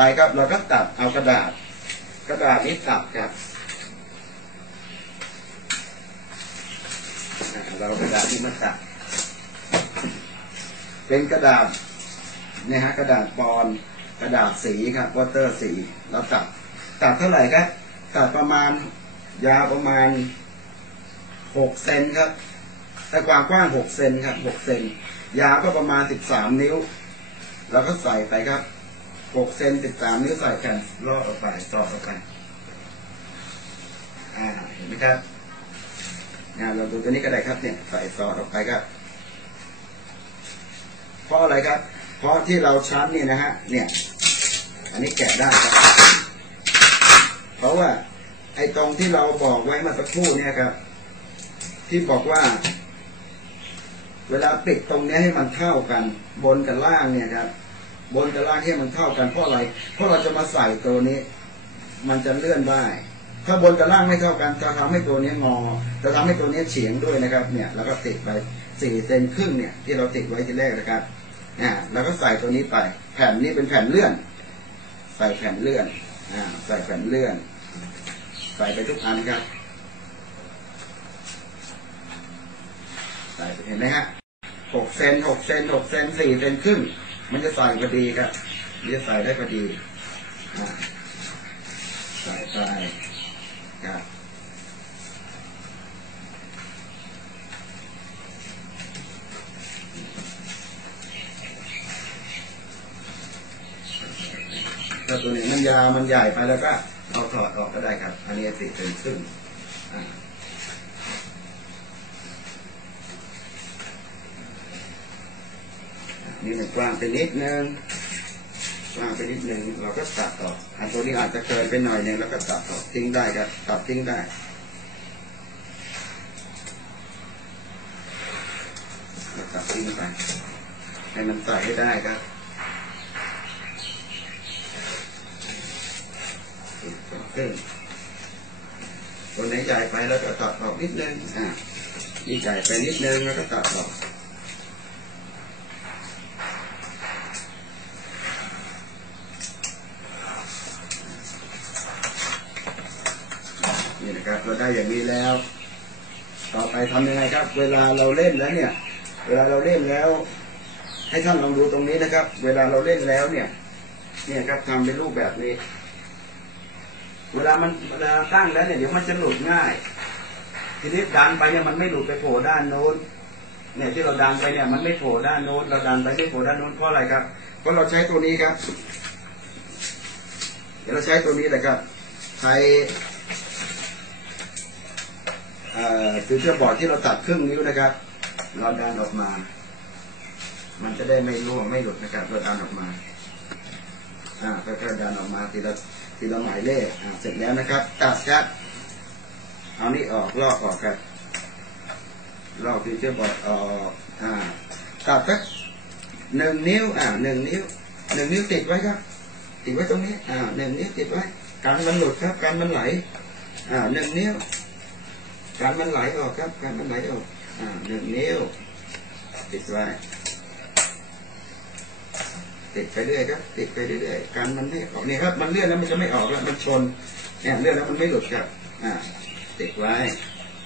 ไปครับเราก็ตัดเอากระดาษ กระดาษนี้ตัดครับเรากระดาษนี้มาตัด เป็นกระดาษเนี่ยฮะกระดาษปอนกระดาษสีครับวอเตอร์สีเราตัด ตัดเท่าไหร่ครับตัดประมาณยาวประมาณหกเซนครับแต่ความกว้างหกเซนครับหกเซนยาวก็ประมาณสิบสามนิ้ว แล้วก็ใส่ไปครับ หกเซนสิบสามนิ้วใส่แผ่นลอกออกไปต่อออกไปอ่าเห็นไหมครับงานเราดูตัวนี้ก็ได้ครับเนี่ยใส่ต่อออกไปครับเพราะอะไรครับ เพราะที่เราชั้นนี่นะฮะเนี่ย อันนี้แกะได้ครับ เพราะว่าไอ้ตรงที่เราบอกไว้เมื่อสักครู่เนี่ยครับ ที่บอกว่า เวลาปิดตรงนี้ให้มันเท่ากัน บนกับล่างเนี่ยครับ บนกับล่างให้มันเท่ากันเพราะอะไรเพราะเราจะมาใส่ตัวนี้ มันจะเลื่อนได้ ถ้าบนกับล่างไม่เท่ากันจะทำให้ตัวนี้งอจะทำให้ตัวนี้เฉียงด้วยนะครับ เนี่ยแล้วก็ติดไปสี่เซนครึ่งเนี่ยที่เราติดไว้ที่แรกนะครับอ่าแล้วก็ใส่ตัวนี้ไป แผ่นนี้เป็นแผ่นเลื่อน ใส่แผ่นเลื่อนอ่าใส่แผ่นเลื่อน ใส่ไปทุกอันครับใส่เห็นไหมฮะหกเซนหกเซนหกเซนสี่เซนครึ่ง มันจะใส่พอดีครับมันจะใส่ได้พอดีอ่ใส่ไปครับถ้าตัวนี้มันยาวมันใหญ่ไปแล้วก็เอาถอดออกก็ได้ครับ อันนี้สี่เซนครึ่งอ่า นี่มันกว้างไปนิดนึงกว้างไปนิดนึงเราก็ตัดออกอันตัวนี้อาจจะเกินไปหน่อยนึงแล้วก็ตัดออกทิ้งได้ครับตัดทิ้งได้ตัดทิ้งไปให้มันใส่ให้ได้ครับครึ่งตัวไหนใหญ่ไปแล้วก็ตัดออกนิดนึงอ่านี่ใหญ่ไปนิดนึงแล้วก็ตัดออก นี่นะครับเราได้ อย่างนี้แล้ว ต่อไปทำยังไงครับ เวลาเราเล่นแล้วเนี่ย เวลาเราเล่นแล้ว ให้ท่านลองดูตรงนี้นะครับ เวลาเราเล่นแล้วเนี่ย เนี่ยครับทำเป็นรูปแบบนี้ เวลามันเวลาตั้งแล้วเนี่ยเดี๋ยวมันจะหลุดง่าย ทีนี้ดันไปเนี่ยมันไม่หลุดไปโผล่ด้านโน้นเนี่ยที่เราดันไปเนี่ยมันไม่โผล่ด้านโน้นเราดันไปไม่โผล่ด้านโน้นเพราะอะไรครับ เพราะเราใช้ตัวนี้ครับ เดี๋ยวเราใช้ตัวนี้แหละครับใช้ ฟิวเจอร์บอร์ดที่เราตัดครึ่งนิ้วนะครับ เราดันออกมา มันจะได้ไม่ร่วงไม่หลุดนะครับเราดันออกมาอ่าค่อยๆดันออกมาทีละทีละหมายเลขอ่าเสร็จแล้วนะครับ ตัดครับเอานี่ออกลอกออกครับลอกฟิวเจอร์บอร์ดออกอ่าตัดสักหนึ่งนิ้วอ่าหนึ่งนิ้วหนึ่งนิ้วติดไว้ครับ ติดไว้ตรงนี้อ่าหนึ่งนิ้วติดไว้การมันหลุดครับการมันไหลอ่าหนึ่งนิ้ว การมันไหลออกครับการมันไหลออกอ่าหนึ่งนิ้วติดไว้ติดไปเรื่อยครับ ติดไปเรื่อยๆการมันไม่ออกนี่ครับ มันเลื่อนแล้วมันจะไม่ออกแล้วมันชนเนี่ยเลื่อนแล้วมันไม่หลุดครับ อ่า ติดไว้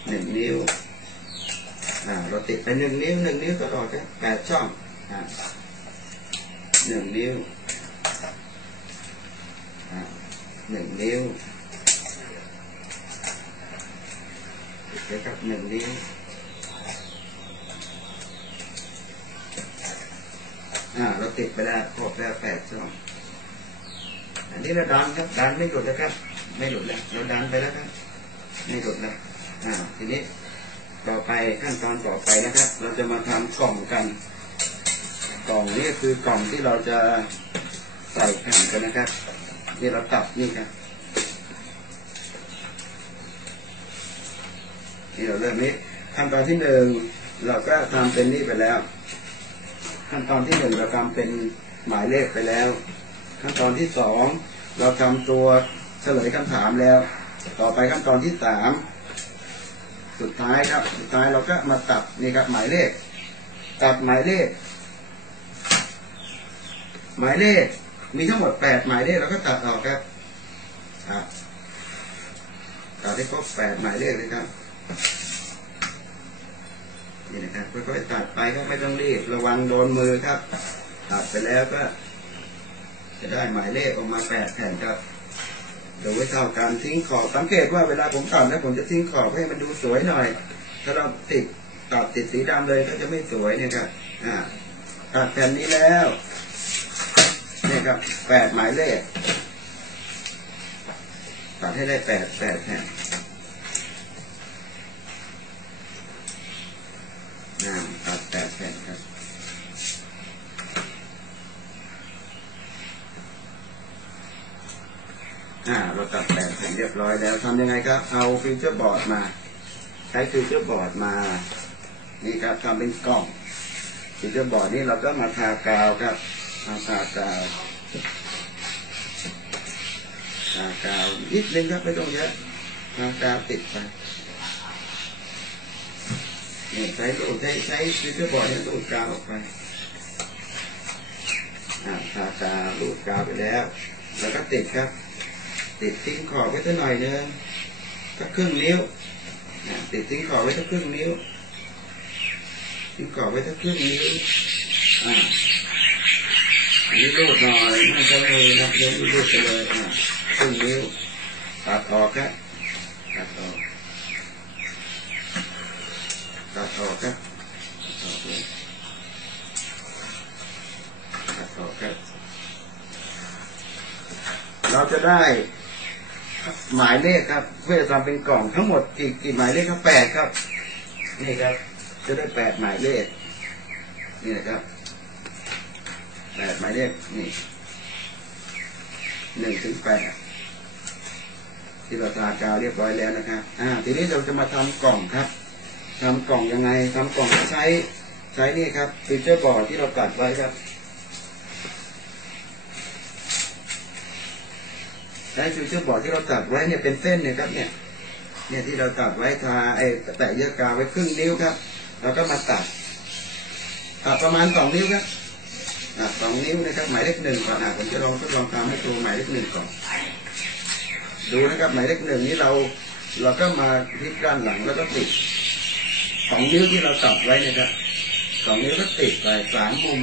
หนึ่งนิ้วอ่าเราติดไปหนึ่งนิ้วหนึ่งนิ้วตลอดครับแปดช่องอ่าหนึ่งนิ้วอ่าหนึ่งนิ้ว ติดไปครับหนึ่งนิ้วอ่าเราติดไปแล้วครบแล้วแปดช่องอันนี้เราดันครับดันไม่หลุดแล้วครับ ไม่หลุดแล้วเราดันไปแล้วครับ ไม่หลุดแล้วอ่าทีนี้ต่อไปขั้นตอนต่อไปนะครับ เราจะมาทำกล่องกัน กล่องนี้คือกล่องที่เราจะใส่แผ่นกันนะครับที่เราตัดนี่ครับ นี่เราเริ่มนี้ขั้นตอนที่หนึ่งเราก็ทำเป็นนี่ไปแล้ว ขั้นตอนที่หนึ่งเราทำเป็นหมายเลขไปแล้ว ขั้นตอนที่สองเราทำตัวเฉลยคำถามแล้ว ต่อไปขั้นตอนที่สามสุดท้ายครับสุดท้ายเราก็มาตัดนี่ครับหมายเลข ตัดหมายเลข หมายเลขมีทั้งหมดแปดหมายเลขเราก็ตัดออกครับตัดให้ครบแปดหมายเลขเลยครับ นี่นะครับค่อยๆตัดไปครับไม่ต้องรีบระวังโดนมือครับ ตัดไปแล้วก็ จะได้หมายเลขออกมาแปดแผ่นครับเดี๋ยวไว้เท่ากันทิ้งขอบสังเกตว่าเวลาผมตัดแล้วผมจะทิ้งขอบให้มันดูสวยหน่อย ถ้าเราติดตัดติดสีดำเลยก็จะไม่สวยเนี่ยครับอ่าตัดแผ่นนี้แล้วนี่ครับแปดหมายเลขตัดให้ได้แปดแปดแผ่นอ่าตัดแปดแผ่นครับ อ่าเราตัดแปดแผ่นเรียบร้อยแล้วทำยังไงครับเอาฟิวเจอร์บอร์ดมา ใช้ฟิวเจอร์บอร์ดมา นี่ครับทำเป็นกล่องฟิวเจอร์บอร์ดนี่เราก็มาทากาวครับมาทากาวทากาวนิดนึงครับไม่ต้องเยอะทากาวติดไปนี่ใช้ลูกใช้ใช้ฟิวเจอร์บอร์ดให้ลูกกาวออกไปอ่าทากาวลูกกาวไปแล้ว แล้วก็ติดครับ ติดทิ้งขอบไว้สักหน่อยเนึงสักครึ่งนิ้วติดทิ้งขอบไว้สักครึ่งนิ้ว ทิ้งขอบไว้สักครึ่งนิ้วอ่าอันนี้รูดหน่อยไม่ใช่เลยนะเดี๋ยรูดไปเลยอ่าครึ่งนิ้วตัดออกครับตัดออกตัดออกครับตัดออกเลยตัดออกครับเราจะได้ หมายเลขครับ เพื่อจะทำเป็นกล่องทั้งหมดกี่กี่หมายเลขครับแปดครับ นี่ครับ จะได้แปดหมายเลข นี่นะครับแปดหมายเลขนี่หนึ่งถึงแปดที่เราทากาวเรียบร้อยแล้วนะครับอ่าทีนี้เราจะมาทำกล่องครับทำกล่องยังไงทำกล่องใช้ใช้นี่ครับฟิวเจอร์บอร์ดที่เราตัดไว้ครับ ใช้ฟิวเจอบอดที่เราตัดไว้เนี่ยเป็นเส้นเนี่ยครับเนี่ยเนี่ยที่เราตัดไว้ทาไอ้แปะเยื่อกาไว้ครึ่งนิ้วครับแล้วก็มาตัดตัดประมาณสองนิ้วครับตัดสองนิ้วนะครับหมายเลขหนึ่งก่อนอะผมจะลองทดลองทำให้ดูหมายเลขหนึ่งก่อน ดูนะครับหมายเลขหนึ่งนี้เราเราก็มาพลิกด้านหลังแล้วก็ติดสองนิ้วที่เราตัดไว้เนี่ยครับสองนิ้วก็ติดไปสามมุม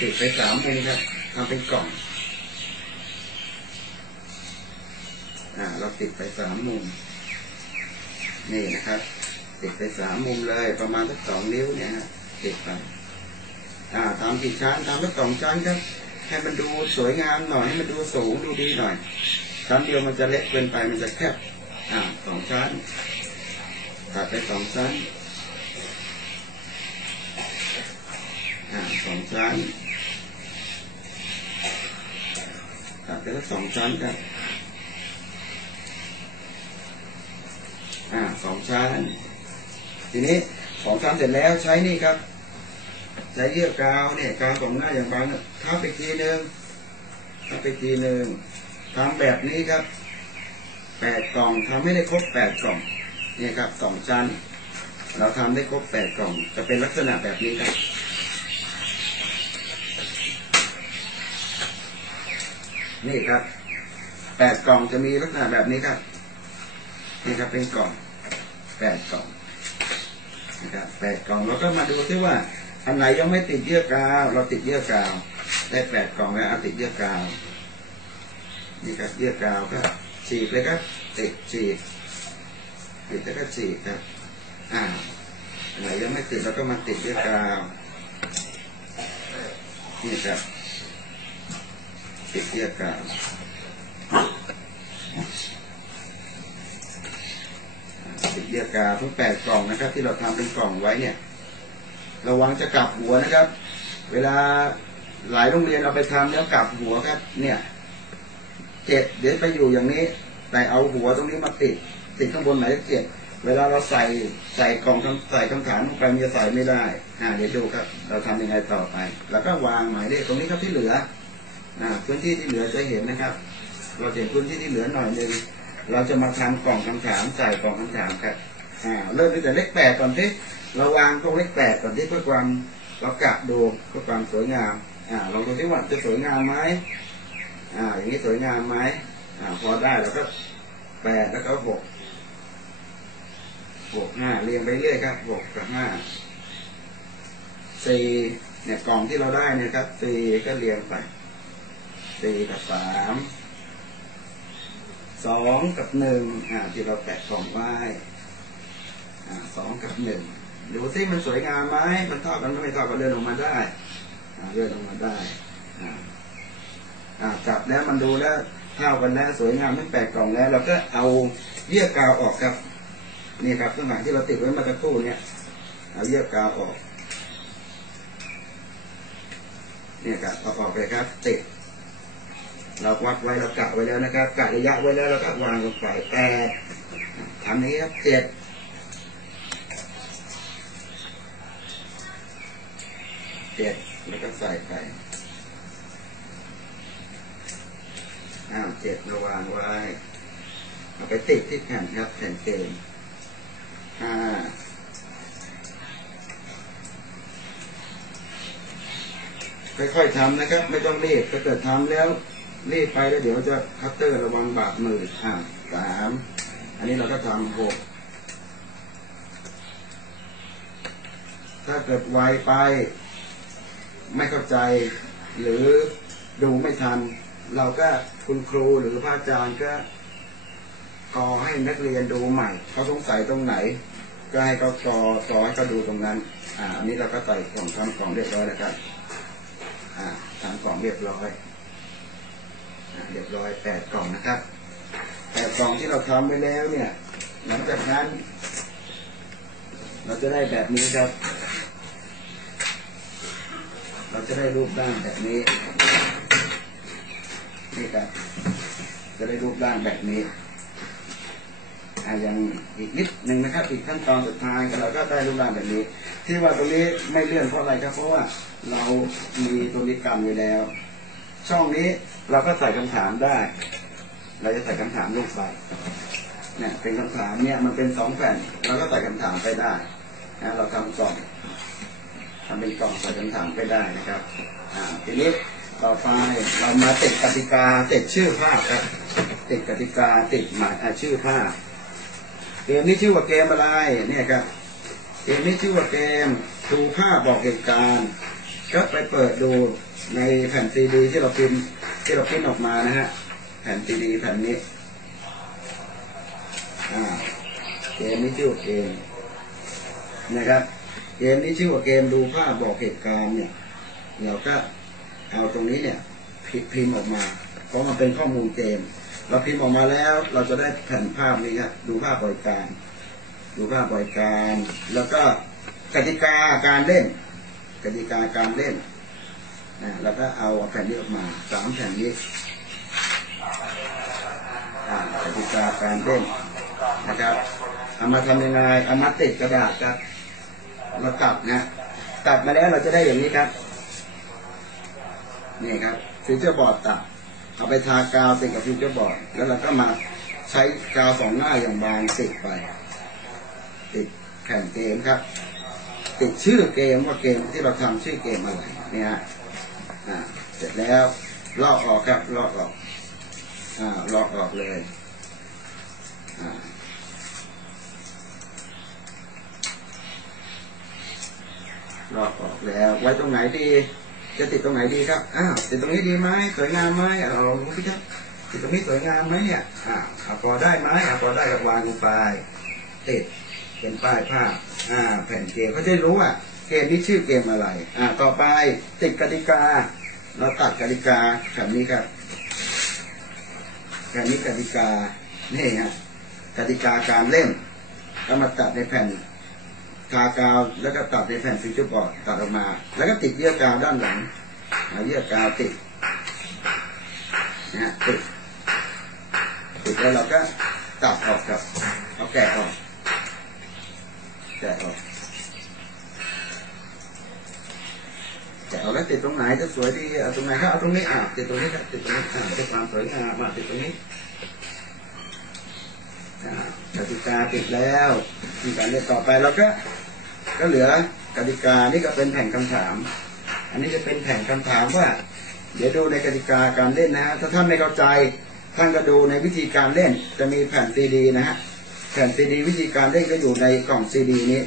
ติดไปสามมุมครับทำเป็นกล่อง อ่า เราติดไปสามมุม นี่นะครับ ติดไปสามมุมเลยประมาณสักสองนิ้วเนี่ยฮะติดไป อ่าทำกี่ชั้นทำสักสองชั้นครับ ให้มันดูสวยงามหน่อยให้มันดูสูงดูดีหน่อย ชั้นเดียวมันจะเล็กเกินไปมันจะแคบ อ่าสองชั้นตัดไปสองชั้นอ่าสองชั้นตัดไปสักสองชั้นครับ อ่าสองชั้น ทีนี้สองชั้นเสร็จแล้วใช้นี่ครับ ใช้เยื่อกาวเนี่ยกาวตรงหน้าอย่างบางทับไปทีหนึ่งทับไปทีหนึ่งทำแบบนี้ครับแปดกล่องทำให้ได้ครบแปดกล่องเนี่ยครับสองชั้น เราทำได้ครบแปดกล่อง จะเป็นลักษณะแบบนี้ครับนี่ครับแปดกล่องจะมีลักษณะแบบนี้ครับนี่ครับเป็นกล่อง แปดกล่องนะครับแปดกล่องเราก็มาดูที่ว่า อันไหนยังไม่ติดเยื่อกาว เราติดเยื่อกาว ได้แปดกล่องแล้วเอาติดเยื่อกาวนี่ครับเยื่อกาวก็ฉีกเลยครับติดฉีกติดแล้วก็ฉีกครับอ่าอันไหนยังไม่ติดเราก็มาติดเยื่อกาวนี่ครับติดเยื่อกาว ติดเยื่อกาทั้งแปดกล่องนะครับ ที่เราทำเป็นกล่องไว้เนี่ย ระวังจะกลับหัวนะครับ เวลาหลายโรงเรียนเอาไปทำแล้วกลับหัวครับ เนี่ยเจ็ดเดี๋ยวไปอยู่อย่างนี้ แต่เอาหัวตรงนี้มาติดติดข้างบนหมายเลขเจ็ดเวลาเราใส่ใส่กล่องใส่คำถามลงไปมันจะใส่ไม่ได้อ่าเดี๋ยวดูครับ เราทำยังไงต่อไป แล้วก็วางหมายเลขตรงนี้ครับที่เหลืออ่าพื้นที่ที่เหลือจะเห็นนะครับ เราเห็นพื้นที่ที่เหลือหน่อยหนึ่ง เราจะมาทำกล่องคำถามใส่กล่องคำถามครับอ่าเริ่มตั้งแต่เลขแปดก่อนที่เราวางตรงเลขแปดก่อนที่เพื่อความเรากะดูเพื่อความสวยงามอ่าเราดูที่ว่าจะสวยงามไหมอ่าอย่างนี้สวยงามไหมอ่าพอได้แล้วก็แปดแล้วก็หกหกห้าเรียงไปเรื่อยครับหกกับห้าสี่เนี่ยกล่องที่เราได้เนี่ยครับสี่ก็เรียงไปสี่กับสาม สองกับหนึ่งอ่าที่เราแปะกล่องไว้อ่าสองกับหนึ่งดูซิมันสวยงามไหมมันเท่ากันไม่เท่ากันเดินออกมาได้อ่าเลื่อนออกมาได้อ่าอ่าจับแล้วมันดูแล้วเท่ากันแล้วสวยงามทั้งแปดกล่องแล้วเราก็เอาเยื่อกาวออกครับนี่ครับข้างหลังที่เราติดไว้มาตะกครู่เนี่ยเอาเยื่อกาวออกเนี่ยครับเอาออกไปครับติด เราวัดไว้เรากะไว้แล้วนะครับกะระยะไว้แล้วเราก็วางลงไปแปดทำนี้ครับเจ็ดเจ็ดแล้วก็ใส่ไปอ้าวเจ็ดเระวางไว้เอาไปติดที่แผ่นครับแผ่นเกมห้าค่อยๆทำนะครับ ไม่ต้องรีบถ้าเกิดทำแล้ว รีบไปแล้วเดี๋ยวจะคัตเตอร์ระวังบาดมืออ่าสามอันนี้เราก็ทำหกถ้าเกิดไวไป ไม่เข้าใจ หรือดูไม่ทัน เราก็คุณครูหรือพระอาจารย์ก็กอให้นักเรียนดูใหม่ เขาสงสัยตรงไหน ก็ให้เขากอกอให้เขาดูตรงนั้น อ่าอันนี้เราก็ใส่กล่องทำกล่องเรียบร้อยแล้วครับอ่าทำกล่องเรียบร้อยอ่า เรียบร้อยแปดกล่องนะครับแปดกล่องที่เราทำไปแล้วเนี่ย หลังจากนั้น เราจะได้แบบนี้ครับ เราจะได้รูปร่างแบบนี้นี่ครับ จะได้รูปร่างแบบนี้อายังอีกนิดหนึ่งนะครับ อีกขั้นตอนสุดท้ายเราก็ได้รูปร่างแบบนี้ ที่ว่าตรงนี้ไม่เลื่อนเพราะอะไรครับ เพราะว่าเรามีตัวนี้กันไว้แล้ว ช่องนี้ เราก็ใส่คำถามได้ เราจะใส่คำถามลงไปเนี่ยเป็นคำถามเนี่ยมันเป็นสองแผ่นเราก็ใส่คำถามไปได้นะเราทำกล่องทำเป็นกล่องใส่คำถามไปได้นะครับอ่าทีนี้ต่อไปเรามาติดกติกาติดชื่อภาพครับติดกติกาติดหมายชื่อภาพเกมนี้ชื่อว่าเกมอะไรเนี่ยครับเกมนี้ชื่อว่าเกมดูภาพบอกเหตุการณ์ ก็ไปเปิดดูในแผ่นซีดีที่เราพิมพ์ ที่เราพิมพ์ออกมานะฮะแผ่นซีดีแผ่นนี้เกมนี้ชื่อว่าเกมนะครับ เกมนี้ชื่อว่าเกมดูภาพบอกเหตุการณ์เนี่ยเราก็เอาตรงนี้เนี่ยพิมพ์ออกมา เพราะมันเป็นข้อมูลเกมเราพิมพ์ออกมาแล้วเราจะได้แผ่นภาพนี้ครับดูภาพบริการ ดูภาพบริการ แล้วก็กติกาการเล่น กติกาการเล่น แล้วก็เอาแผ่นนี้ออกมาสามแผ่นนี้อ่ากติกาการเล่นนะครับเอามาทำยังไงเอามาติดกระดาษครับมาตัดนะตัดมาแล้วเราจะได้อย่างนี้ครับ นี่ครับฟิวเจอร์บอร์ดตัดเอาไปทากาวติดกับฟิวเจอร์บอร์ดแล้วเราก็มาใช้กาวสองหน้าอย่างบางติดไป ติดแผ่นเกมครับ ติดชื่อเกมว่าเกมที่เราทำชื่อเกมอะไรเนี่ย เสร็จแล้วลอกออกครับลอกออกอ่าลอกออกเลยอ่าลอกออกแล้ว ไว้ตรงไหนดี จะติดตรงไหนดีครับอ้าวติดตรงนี้ดีไหมสวยงามไหมเอาดูสิครับติดตรงนี้สวยงามไหมเนี่ยอ่าพอได้ไหมอพอได้กับวางลงไปติดเป็นป้ายภาพอ่า แผ่นเกมเขาจะได้รู้ว่าเกมนี้ชื่อเกมอะไร อ่า ต่อไปติดกติกา เราตัดกติกาแบบนี้ครับแบบนี้กติกานี่ฮะกติกาการเล่นแล้วมาตัดในแผ่นทากาวแล้วก็ตัดในแผ่นฟิวเจอร์บอร์ดตัดออกมา แล้วก็ติดเยื่อกาวด้านหลังเอาเยื่อกาวติดนะฮะติดติดแล้วเราก็ตัดออกครับเอาแกะออกแกะออก แกะออกแล้วติดตรงไหนจะสวยดีเอาตรงไหนครับเอาตรงนี้อะติดตรงนี้ครับติดตรงนี้อะเพื่อความสวยงามมาติดตรงนี้อ่ากติกาติดแล้วมีการเรียนต่อไปเราก็ ก็เหลือกติกานี่ก็เป็นแผ่นคำถาม อันนี้จะเป็นแผ่นคำถามว่าเดี๋ยวดูในกติกาการเล่นนะฮะถ้าท่านไม่เข้าใจท่านก็ดูในวิธีการเล่นจะมีแผ่นซีดีนะฮะแผ่นซีดีวิธีการเล่นก็อยู่ในกล่องซีดีนี้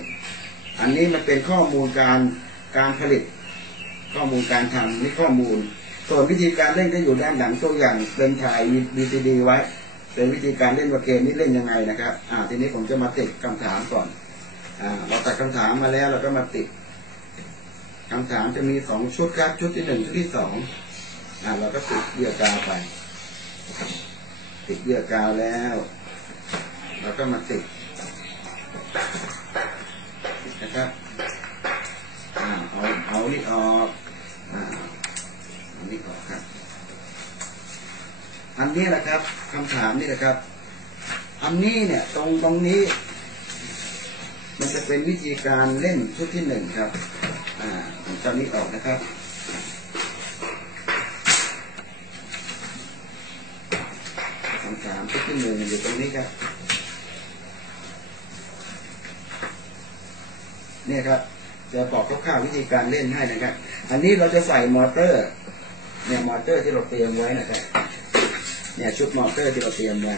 อันนี้มันเป็นข้อมูลการการผลิต ข้อมูลการทำนี่ข้อมูล ส่วนวิธีการเล่นก็อยู่ด้านหลังตัวอย่างเป็นถ่ายวีซีดีไว้ เป็นวิธีการเล่นว่าเกมนี้เล่นยังไงนะครับ อ่า ทีนี้ผมจะมาติดคำถามก่อน อ่า เราตัดคำถามมาแล้วเราก็มาติดคำถามจะมีสองชุดครับชุดที่หนึ่งชุดที่สองอ่า เราก็ติดเยื่อกาวไป ติดเยื่อกาวแล้วเราก็มาติดนะครับ อ่า เอา เอานี่ออก อ่าเอานี่ออกครับ อันนี้แหละครับคำถามนี่แหละครับ อันนี้เนี่ยตรงตรงนี้ มันจะเป็นวิธีการเล่นชุดที่หนึ่งครับ อ่าผมจะนี้ออกนะครับคำถามชุดที่หนึ่งอยู่ตรงนี้ครับเนี่ยครับจะบอกคร่าวๆวิธีการเล่นให้นะครับ อันนี้เราจะใส่มอเตอร์ เนี่ยมอเตอร์ที่เราเตรียมไว้นะครับ เนี่ยชุดมอเตอร์ที่เราเตรียมไว้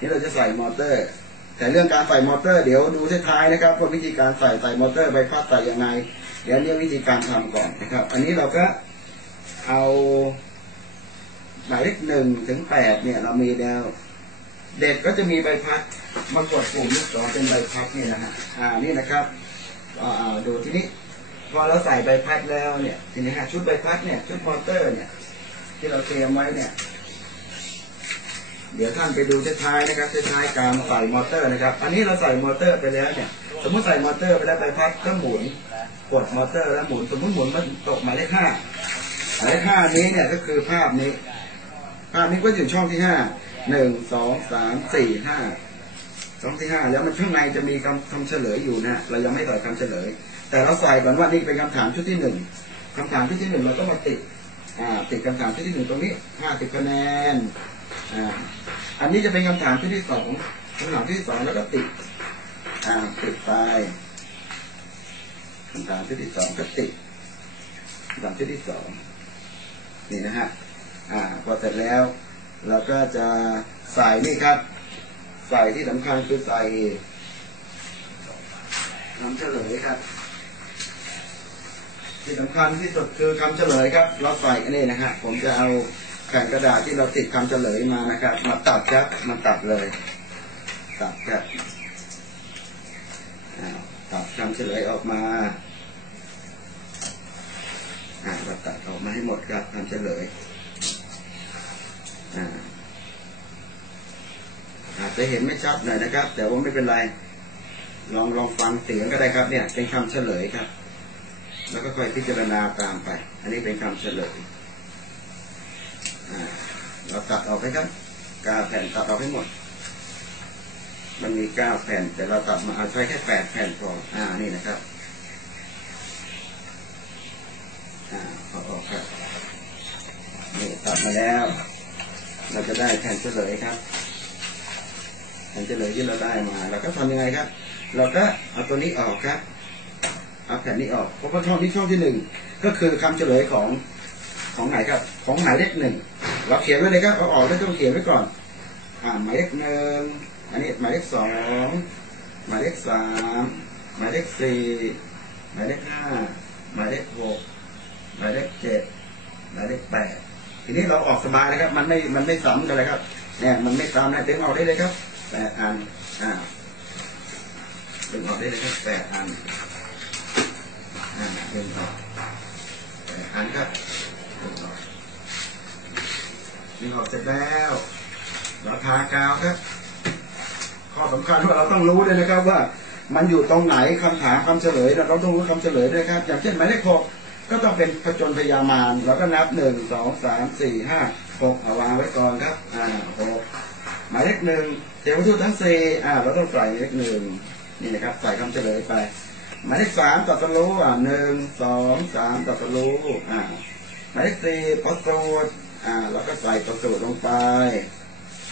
นี่เราจะใส่มอเตอร์ แต่เรื่องการใส่มอเตอร์เดี๋ยวดูท้ายๆนะครับว่าวิธีการใส่ใส่มอเตอร์ใบพัดใส่ยังไง เดี๋ยวเนี่ยวิธีการทำก่อนนะครับ อันนี้เราก็เอาหมายเลขหนึ่งถึงแปดเนี่ยเรามีแล้ว เด็กก็จะมีใบพัดมากดปุ่มลูกศรเป็นใบพัดนี่นะฮะอ่านี่นะครับอ่าดูทีนี้พอเราใส่ใบพัดแล้วเนี่ยทีนี้ฮะชุดใบพัดเนี่ยชุดมอเตอร์เนี่ยที่เราเตรียมไว้เนี่ย เดี๋ยวท่านไปดูท้ายๆนะครับท้ายๆการใส่มอเตอร์นะครับ อันนี้เราใส่มอเตอร์ไปแล้วเนี่ย สมมติใส่มอเตอร์ไปแล้วใบพัดก็หมุนกดมอเตอร์แล้วหมุนสมมติหมุนมันตกหมายเลขห้าหมายเลขห้านี้เนี่ยก็คือภาพนี้ ภาพนี้ก็อยู่ช่องที่ห้าหนึ่งสองสามสี่ห้าช่องที่ห้าแล้วมันข้างในจะมีคำคำเฉลยอยู่นะ เรายังไม่ใส่คำเฉลย แต่เราใส่ก่อนว่านี่เป็นคำถามชุดที่หนึ่งคำถามชุดที่หนึ่งเราต้องมาติดอ่าติดคำถามชุดที่หนึ่งตรงนี้ห้าสิบคะแนน อ่าอันนี้จะเป็นคำถามชุดที่สองคำถามที่สองแล้วก็ติดอ่าติดไปคำถามชุดที่สองก็ติดคำถามชุดที่สองนี่นะฮะอ่าพอเสร็จแล้ว เราก็จะใส่นี่ครับ ใส่ที่สำคัญคือใส่คำเฉลยครับ ที่สำคัญที่สุดคือคำเฉลยครับ เราใส่อันนี้นะฮะผมจะเอา แผ่นกระดาษที่เราติดคำเฉลยมานะครับ มาตัดครับมาตัดเลย ตัดครับตัดคำเฉลยออกมาอ่าเราตัดออกมาให้หมดครับคำเฉลยอ่าอาจจะเห็นไม่ชัดหน่อยนะครับ แต่ว่าไม่เป็นไร ลองลองฟังเสียงก็ได้ครับ เนี่ย เป็นคำเฉลยครับ แล้วก็ค่อยพิจารณาตามไป อันนี้เป็นคำเฉลย เราตัดออกไปครับกาแผ่นตัดออกให้หมด มันมีเก้าแผ่น แต่เราตัดมาเอาใช้แค่แปดแผ่นพออ่านี่นะครับอ่าเอออกครับนี่ตัดมาแล้ว เราจะได้แผ่นเฉลยครับแผ่นเฉลยที่เราได้มาเราก็ทำยังไงครับ เราก็เอาตัวนี้ออกครับเอาแผ่นนี้ออกเพราะว่าช่องนี้ช่องที่หนึ่งก็คือคำเฉลยของของไหนครับ ของหมายเลขหนึ่ง เราเขียนไว้เลยครับเอาออกแล้วต้องเขียนไว้ก่อน อ่าหมายเลขหนึ่งอันนี้หมายเลขสองหมายเลขสามหมายเลขสี่หมายเลขห้าหมายเลขหกหมายเลขเจ็ดหมายเลขแปดทีนี้เราออกสบายเลยครับ มันไม่ มันไม่ซ้ำกันเลยครับ เนี่ย มันไม่ซ้ำนะดึงออกได้เลยครับแปดอันอ่าดึงออกได้เลยครับแปดอัน อ่าเดึงออกแปดอันครับ ดึงออกเสร็จแล้วเราทากาวครับข้อสำคัญว่าเราต้องรู้ด้วยนะครับว่ามันอยู่ตรงไหนคำถามคำเฉลยเราต้องรู้คำเฉลยด้วยครับ อย่างเช่นหมายเลขหกก็ต้องเป็นผจญพยามารเราก็นับหนึ่งสองสามสี่ห้าหกเอาวางไว้ก่อนครับอ่าหกหมายเลขหนึ่งเทวทูตทั้งสี่อ่าเราต้องใส่เลขหนึ่งนี่นะครับใส่คำเฉลยไป หมายเลขสามตัดสรู้อ่าหนึ่งสองสามตัดสรู้อ่าหมายเลขสี่ประสูตร อ่าเราก็ใส่ประสูตรลงไป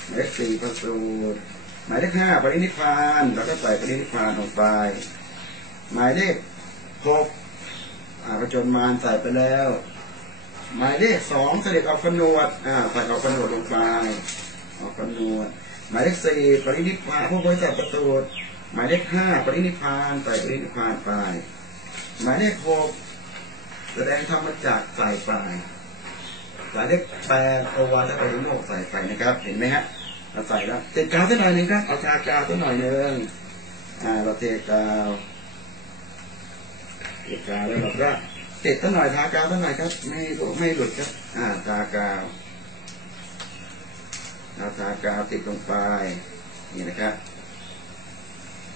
หมายเลขสี่ประสูตรหมายเลขห้าปรินิพานเราก็ใส่ปรินิพานลงไป หมายเลขหกอ่าประจนมารใส่ไปแล้ว หมายเลขสองเสด็จออกผนวดอ่าใส่ออกผนวดลงไปออกผนวดหมายเลขสี่ปรินิพานผู้บริจาคประตูหมายเลขห้าปรินิพานใส่ปรินิพพานไป หมายเลขหกแสดงธรรมจักรใส่ไป หมายเลขแปดโอวาทปโมกใส่ไปนะครับ เห็นไหมฮะเราใส่แล้วติดกาวสักหน่อยหนึ่งครับเอาทากาวสักหน่อยหนึ่งอ่าเราเทกาวเทกาวแล้วเราก็ติดสักหน่อยทากาวสักหน่อยครับ ไม่หลุดไม่หลุดครับ อ่าทากาวเอาทากาวติดลงไปนี่นะครับ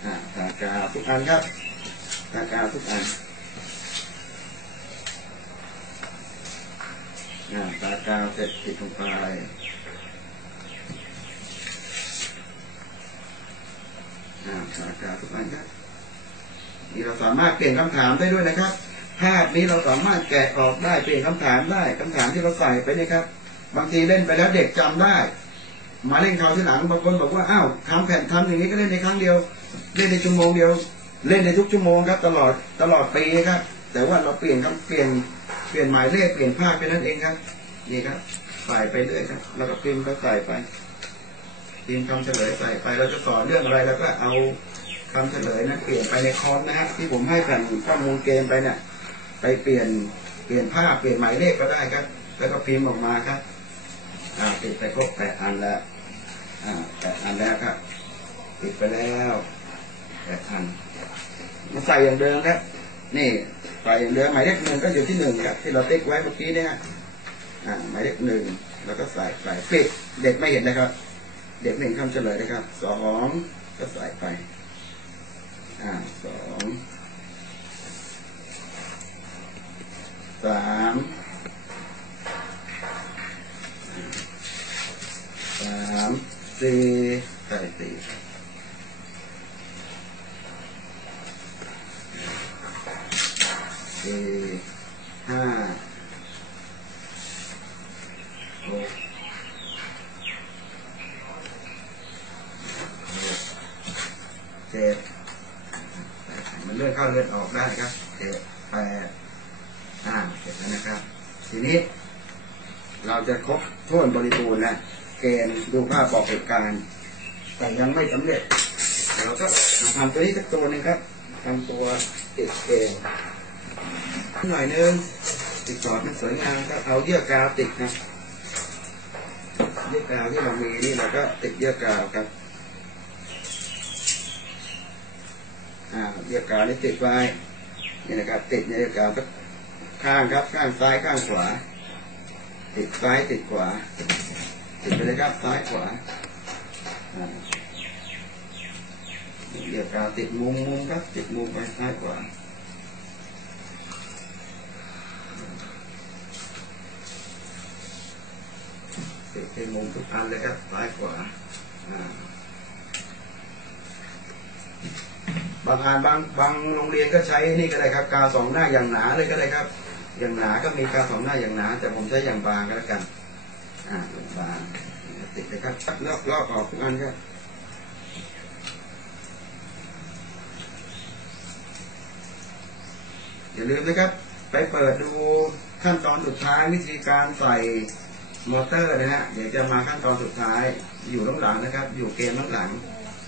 อ่าทากาวทุกอันครับทากาวทุกอัน อ่า ตากาวเสร็จติดลงไปอ่าตากาวทุกอันครับนี่เราสามารถเปลี่ยนคำถามได้ด้วยนะครับ ภาพนี้เราสามารถแกะออกได้เปลี่ยนคำถามได้คำถามที่เราใส่ไปนี่ยครับ บางทีเล่นไปแล้วเด็กจำได้ มาเล่นคราวที่หลังบางคนบอกว่าอ้าวทำแผ่นทำอย่างนี้ก็เล่นในครั้งเดียว เล่นในชั่วโมงเดียว เล่นในทุกชั่วโมงครับ ตลอดตลอดปีครับ แต่ว่าเราเปลี่ยนครับเปลี่ยน เปลี่ยนหมายเลขเปลี่ยนภาพไปนั่นเองครับนี่ครับใส่ไปเรื่อยครับแล้วก็พิมพ์ก็ใส่ไปพิมพ์คำเฉลยใส่ไปเราจะสอนเรื่องอะไรแล้วก็เอาคำเฉลยนั้นเปลี่ยนไปในคอมนะฮะที่ผมให้แผ่นข้อมูลเกมไปเนี่ยไปเปลี่ยนเปลี่ยนภาพเปลี่ยนหมายเลขก็ได้ครับ แล้วก็พิมพ์ออกมาครับอ่าติดไปครบแปดอันแล้วอ่าแปดอันแล้วครับติดไปแล้วแปดอันมาใส่อย่างเดิมครับนี่ ใส่อย่างเดิมหมายเลขหนึ่งก็อยู่ที่หนึ่งครับที่เราติ๊กไว้เมื่อกี้เนี่ยฮะอ่าหมายเลขหนึ่งแล้วก็ใส่ไปปิดเด็กไม่เห็นนะครับ เด็กไม่เห็นคำเฉลยนะครับสองก็ใส่ไปอ่าสองสามสามสี่ใส่สี่ สี่ห้าหกเจ็ดมันเลื่อนเข้าเลื่อนออกได้ครับเจ็ดแปดอ่าเสร็จแล้วนะครับ ทีนี้ เราจะครบถ้วนบริบูรณ์นะเกณฑ์ดูภาพบอกเหตุการณ์ แต่ยังไม่สำเร็จเราก็ทำตัวนี้สักตัวหนึงครับทำตัวติดเกณฑ์ หน่อยนึงติดกรอบมันสวยงามก็เอาเยื่อกาวติดนะเยื่อกาวที่เรามีนี่เราก็ติดเยื่อกาวครับอ่าเยื่อกาวนี่ติดไว้นี่นะครับติดเยื่อกาวก็ข้างครับข้างซ้ายข้างขวา ติดซ้ายติดขวา ติดไปเลยครับซ้ายขวาอ่าเดี๋ยวกาวติดมุมมุมครับติดมุมไปซ้ายขวา ติดที่มุมทุกอันเลยครับซ้ายขวาอ่าบางอันบางบางโรงเรียนก็ใช้นี่ก็ได้ครับ กาสองหน้าอย่างหนาเลยก็ได้ครับ อย่างหนาก็มีกาสองหน้าอย่างหนา แต่ผมใช้อย่างบางก็แล้วกัน อ่าบางติดเลยครับลอกลอกออกทุกอันครับอย่าลืมนะครับ ไปเปิดดูขั้นตอนสุดท้ายวิธีการใส่ มอเตอร์นะฮะเดี๋ยวจะมาขั้นตอนสุดท้าย อยู่ข้างหลังนะครับ อยู่เกมข้างหลัง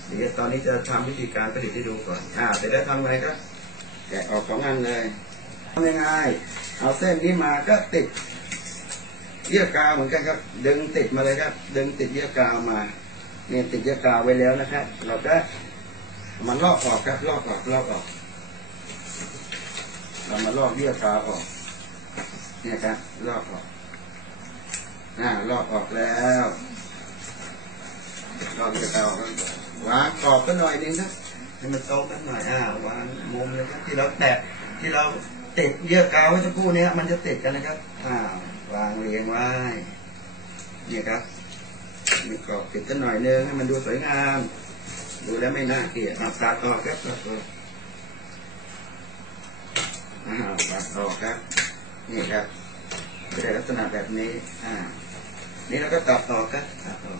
เดี๋ยวตอนนี้จะทำวิธีการผลิตให้ดูก่อน อ่าเสร็จแล้วทำไงครับแกะออกสองอันเลยทำยังไงเอาเส้นนี้มาก็ติดเยื่อกาวเหมือนกันครับ ดึงติดมาเลยครับ ดึงติดเยื่อกาวมาเนี่ยติดเยื่อกาวไว้แล้วนะครับ เราก็มันลอกออกครับลอกออกลอกออกเรามาลอกเยื่อกาวออก เนี่ยครับลอกออก อ่าลอกออกแล้วลอกเยื่อกาวออกวางกรอบกันหน่อยนึงครับให้มันโตกันหน่อยอ่าวางมุมเลยครับที่เราแตะที่เราติดเยื่อกาวไว้สักครู่เนี้ยมันจะติดกันนะครับอ่าวางเรียงไว้เนี่ยครับมีกรอบติดกันหน่อยนึงให้มันดูสวยงาม ดูแล้วไม่น่าเกลียดอะตัดออกครับตัดออกอ่าตัดออกครับนี่ครับจะได้ลักษณะแบบนี้อ่า นี่เราก็ตัดออกครับตัดออก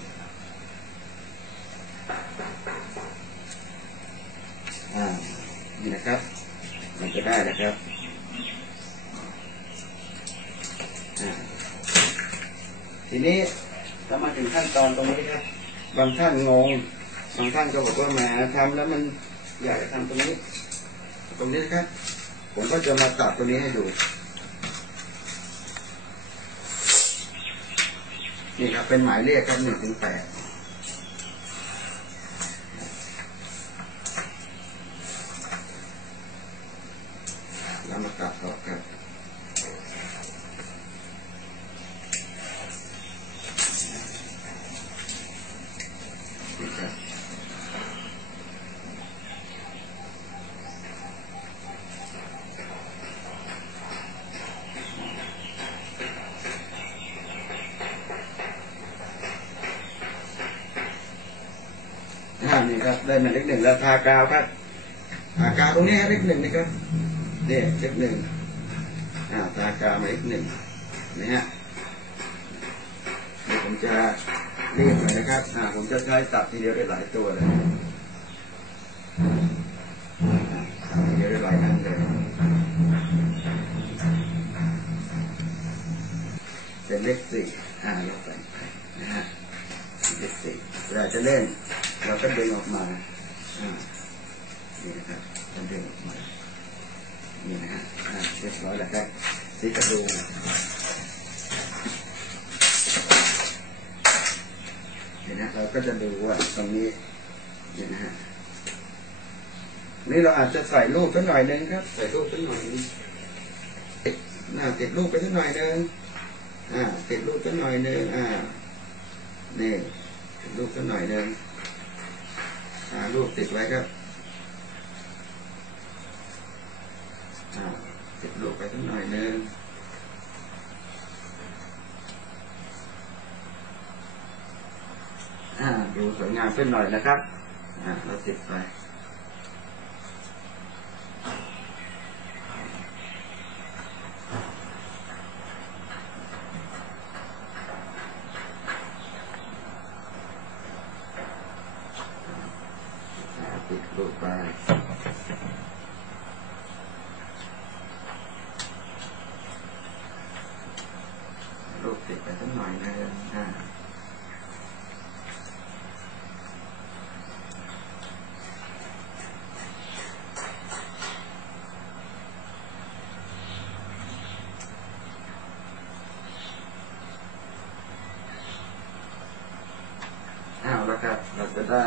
อ่านี่นะครับ มันจะได้นะครับทีนี้ถ้ามาถึงขั้นตอนตรงนี้ครับ บางท่านงง บางท่านก็บอกว่าแหมทำแล้วมันอยากจะทำตรงนี้ ตรงนี้นะครับ ผมก็จะมาตัดตัวนี้ให้ดู นี่ครับเป็นหมายเลขครับหนึ่งถึงแปดแล้วมาตัดออกครับ นี่ครับ อ่านี่ครับได้หมายเลขหนึ่งแล้วทากาวครับทากาวตรงนี้เลขหนึ่งนี่ครับเนี่เลขหนึ่งอ่าทากาวหมายเลขหนึ่งนะฮะเดี๋ยวผมจะเรียกเลยนะครับผมจะใช้ตัดทีเดียวได้หลายตัวเลยตัดทีเดียวได้หลายอันเลยเป็นเลขสี่อ่าลงไปนะฮะเลขสี่เวลาจะเล่นเราก็ดึงออกมา่านี่นะครับเราดึงออกมานี่นะฮะอ่าเรียบร้อยแล้วครับที่จะดูนี่นะเราก็จะดูว่าตรงนี้นี่นะฮะนี่เราอาจจะใส่รูปสักหน่อยหนึงครับ ใส่รูปสักหน่อยนึงหน้าติดรูปไปสักหน่อยหนึงอ่าติดรูปสักหน่อยหนึงอ่านี่ติดรูปสักหน่อยหนึงอ่า รูปติดไว้ก็อ่าติดรูปไปสักหน่อยหนึงอ่าดูสวยงามขึ้นหน่อยนะครับ อ่า เราติดไป อ่าติดรูปไป รูปติดไปสักหน่อยนะอ่า เอาละครับ เราจะได้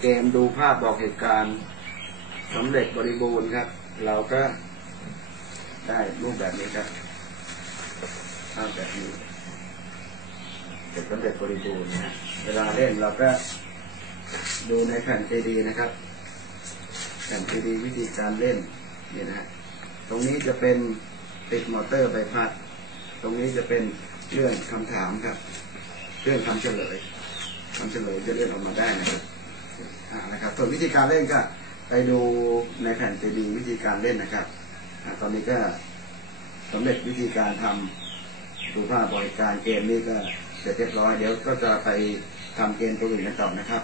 เกมดูภาพบอกเหตุการณ์สำเร็จบริบูรณ์ครับ เราก็ได้รูปแบบนี้ครับภาพแบบนี้เสร็จสำเร็จบริบูรณ์นะฮะเวลาเล่นเราก็ดูในแผ่นซีดีนะครับ แผ่นซีดีวิธีการเล่นนี่นะฮะตรงนี้จะเป็นติดมอเตอร์ใบพัด ตรงนี้จะเป็นเรื่องคำถามครับ เรื่องคำเฉลย คำเฉลยจะเลื่อนออกมาได้นะครับนะครับส่วนวิธีการเล่นก็ไปดูในแผ่นซีดีวิธีการเล่นนะครับตอนนี้ก็สำเร็จวิธีการทำดูภาพบริการเกมนี้ก็เสร็จเรียบร้อยเดี๋ยวก็จะไปทำเกมตัวอื่นกันต่อนะครับ